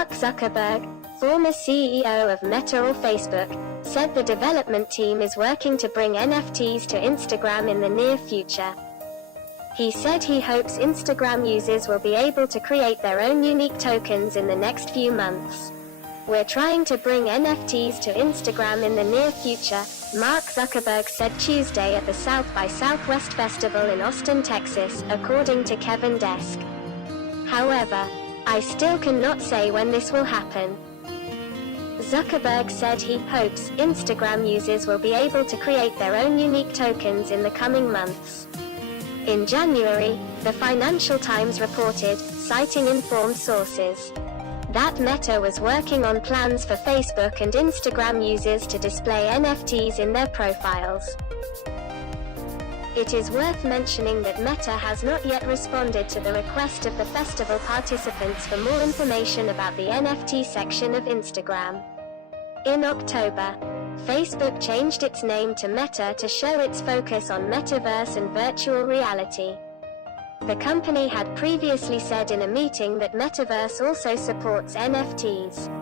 Mark Zuckerberg, former CEO of Meta or Facebook, said the development team is working to bring NFTs to Instagram in the near future. He said he hopes Instagram users will be able to create their own unique tokens in the next few months. We're trying to bring NFTs to Instagram in the near future, Mark Zuckerberg said Tuesday at the South by Southwest Festival in Austin, Texas, according to Kevin Desk. However, I still cannot say when this will happen. Zuckerberg said he hopes Instagram users will be able to create their own unique tokens in the coming months. In January, the Financial Times reported, citing informed sources, that Meta was working on plans for Facebook and Instagram users to display NFTs in their profiles. It is worth mentioning that Meta has not yet responded to the request of the festival participants for more information about the NFT section of Instagram. In October, Facebook changed its name to Meta to show its focus on metaverse and virtual reality. The company had previously said in a meeting that Metaverse also supports NFTs.